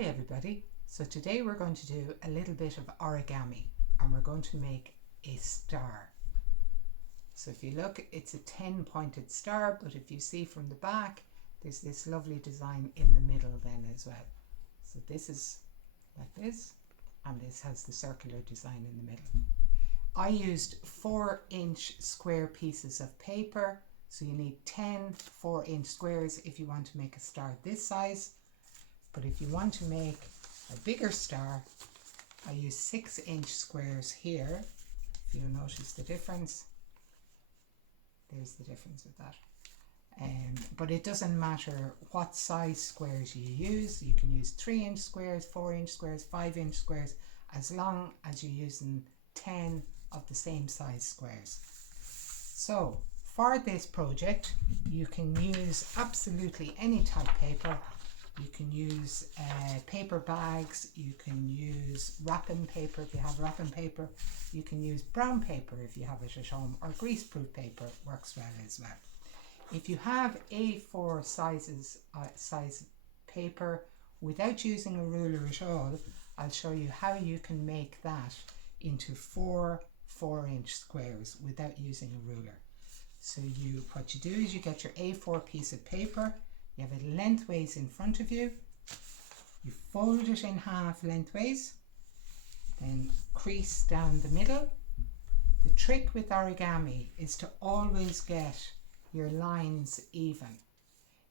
Hi everybody. So today we're going to do a little bit of origami and we're going to make a star. So if you look, it's a 10-pointed star, but if you see from the back, there's this lovely design in the middle then as well. So this is like this, and this has the circular design in the middle. I used 4-inch square pieces of paper, so you need 10 4-inch squares if you want to make a star this size. But if you want to make a bigger star, I use 6-inch squares here. If you notice the difference, there's the difference with that. But it doesn't matter what size squares you use. You can use 3-inch squares, 4-inch squares, 5-inch squares, as long as you're using 10 of the same size squares. So for this project, you can use absolutely any type of paper. You can use paper bags, you can use wrapping paper if you have wrapping paper, you can use brown paper if you have it at home, or greaseproof paper works well as well. If you have A4 size paper without using a ruler at all, I'll show you how you can make that into 4-inch squares without using a ruler. So what you do is you get your A4 piece of paper. You have it lengthways in front of you. You fold it in half lengthways, then crease down the middle. The trick with origami is to always get your lines even.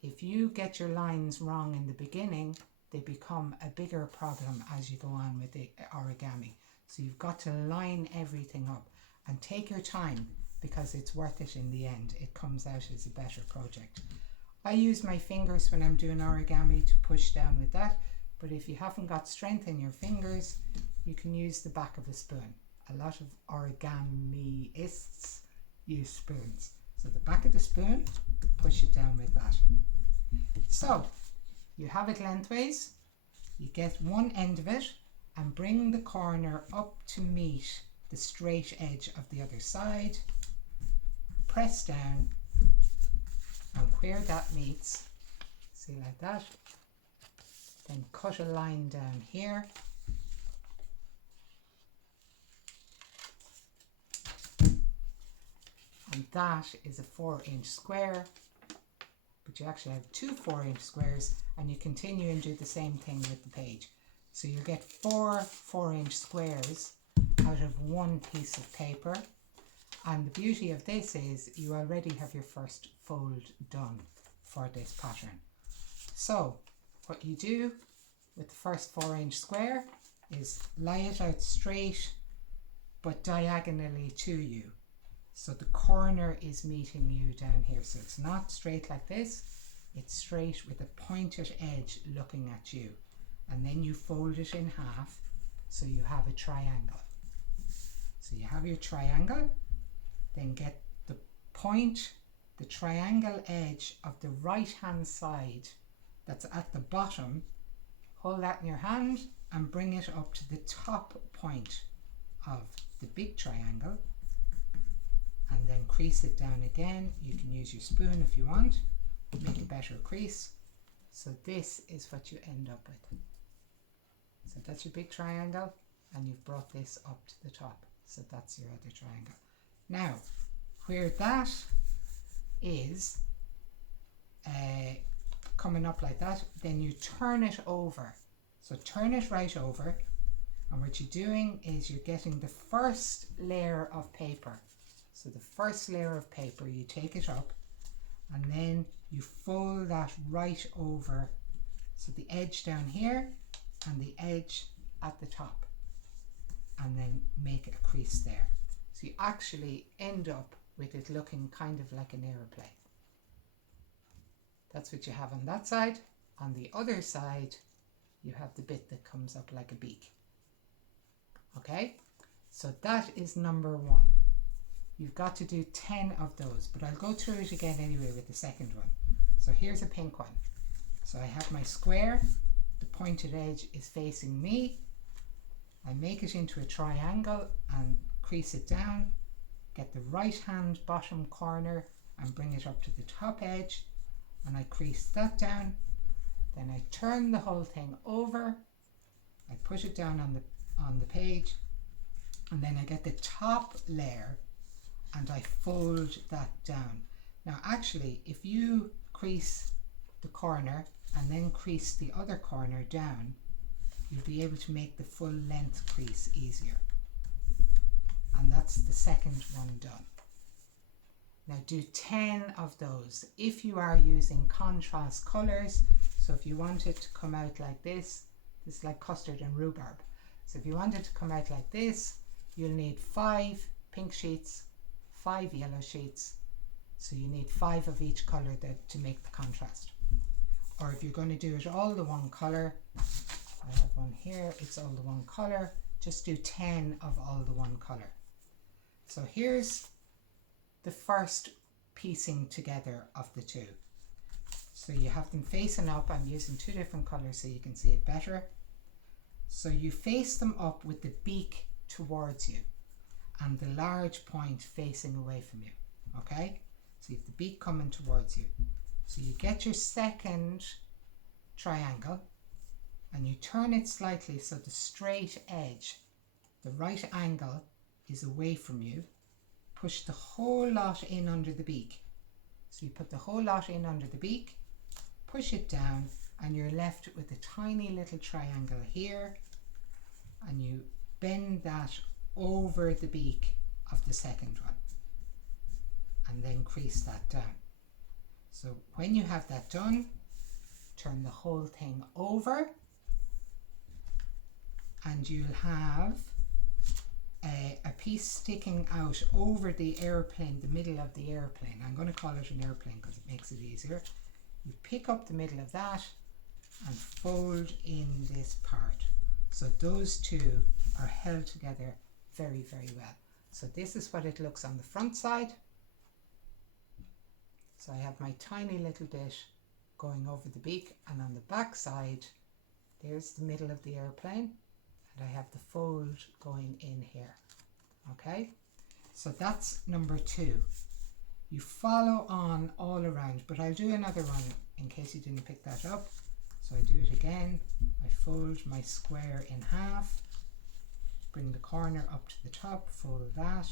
If you get your lines wrong in the beginning, they become a bigger problem as you go on with the origami. So you've got to line everything up and take your time, because it's worth it in the end. It comes out as a better project. I use my fingers when I'm doing origami to push down with that, but if you haven't got strength in your fingers, you can use the back of a spoon. A lot of origamiists use spoons. So the back of the spoon, push it down with that. So you have it lengthways, you get one end of it and bring the corner up to meet the straight edge of the other side. Press down, and where that meets, see, like that, then cut a line down here, and that is a 4-inch square. But you actually have 2 4-inch squares, and you continue and do the same thing with the page. So you get 4 4-inch squares out of one piece of paper. And the beauty of this is you already have your first fold done for this pattern. So what you do with the first 4-inch square is lie it out straight but diagonally to you. So the corner is meeting you down here. So it's not straight like this, it's straight with a pointed edge looking at you. And then you fold it in half so you have a triangle. So you have your triangle. Then get the point, the triangle edge of the right hand side that's at the bottom, hold that in your hand and bring it up to the top point of the big triangle, and then crease it down again. You can use your spoon if you want, make a better crease. So this is what you end up with. So that's your big triangle, and you've brought this up to the top. So that's your other triangle. Now, where that is coming up like that, then you turn it over. So turn it right over, and what you're doing is you're getting the first layer of paper. So the first layer of paper, you take it up, and then you fold that right over. So the edge down here and the edge at the top, and then make a crease there. So you actually end up with it looking kind of like an aeroplane. That's what you have on that side. On the other side, you have the bit that comes up like a beak. Okay, so that is number 1. You've got to do 10 of those, but I'll go through it again anyway with the second one. So here's a pink one. So I have my square, the pointed edge is facing me. I make it into a triangle and crease it down, get the right hand bottom corner and bring it up to the top edge, and I crease that down, Then I turn the whole thing over, I put it down on the page, and then I get the top layer and I fold that down. Now actually, if you crease the corner and then crease the other corner down, you'll be able to make the full length crease easier. And that's the second one done. Now do 10 of those. If you are using contrast colors, so if you want it to come out like this is like custard and rhubarb. So if you want it to come out like this, you'll need 5 pink sheets, 5 yellow sheets. So you need 5 of each color to make the contrast. Or if you're going to do it all the one color, I have one here, it's all the one color, just do 10 of all the one color. So here's the first piecing together of the two. So you have them facing up. I'm using 2 different colors so you can see it better. So you face them up with the beak towards you and the large point facing away from you. Okay, so you have the beak coming towards you. So you get your second triangle and you turn it slightly so the straight edge, the right angle, is away from you. Push the whole lot in under the beak. So you put the whole lot in under the beak, push it down, and you're left with a tiny little triangle here, and you bend that over the beak of the second one and then crease that down. So when you have that done, turn the whole thing over and you'll have a piece sticking out over the airplane, the middle of the airplane. I'm going to call it an airplane because it makes it easier. You pick up the middle of that and fold in this part. So those two are held together very, very well. So this is what it looks on the front side. So I have my tiny little bit going over the beak, and on the back side, there's the middle of the airplane, and I have the fold going in here. Okay, so that's number 2. You follow on all around, but I'll do another one in case you didn't pick that up. So I do it again. I fold my square in half, bring the corner up to the top, fold that,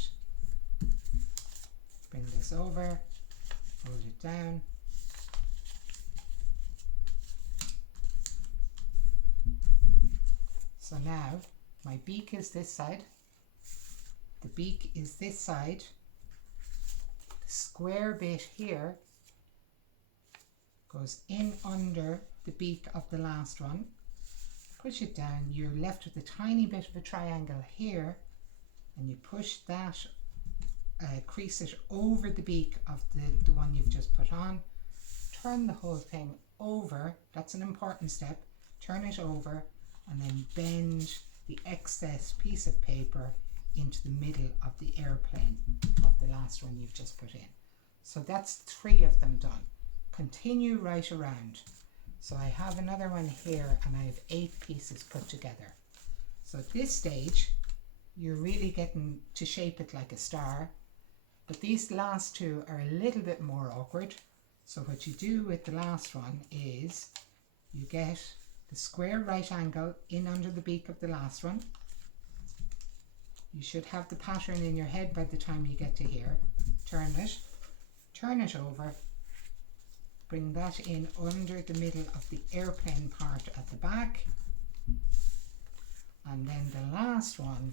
bring this over, fold it down, so now my beak is this side, the beak is this side, the square bit here goes in under the beak of the last one, push it down, you're left with a tiny bit of a triangle here, and you push that, crease it over the beak of the one you've just put on, turn the whole thing over, that's an important step, turn it over and then bend the excess piece of paper into the middle of the airplane of the last one you've just put in. So that's 3 of them done. Continue right around. So I have another one here and I have 8 pieces put together. So at this stage, you're really getting to shape it like a star, but these last 2 are a little bit more awkward. So what you do with the last one is you get the square right angle in under the beak of the last one. You should have the pattern in your head by the time you get to here. Turn it over, bring that in under the middle of the airplane part at the back, and then the last one,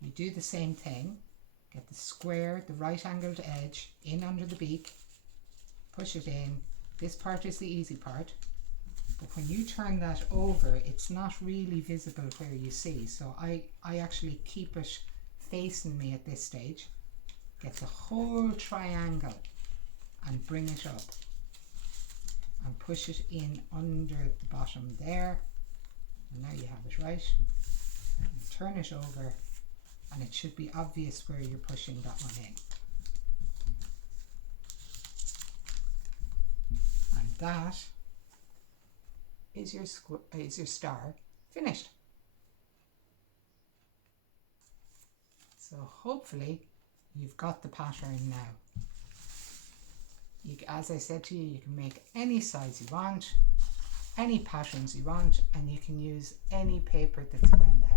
you do the same thing, get the square, the right angled edge in under the beak, push it in. This part is the easy part, but when you turn that over, it's not really visible where you see, so I actually keep it facing me at this stage. Get the whole triangle and bring it up and push it in under the bottom there, and now you have it right. And turn it over and it should be obvious where you're pushing that one in. And that is your star finished. So hopefully you've got the pattern now. As I said to you, you can make any size you want, any patterns you want, and you can use any paper that's around the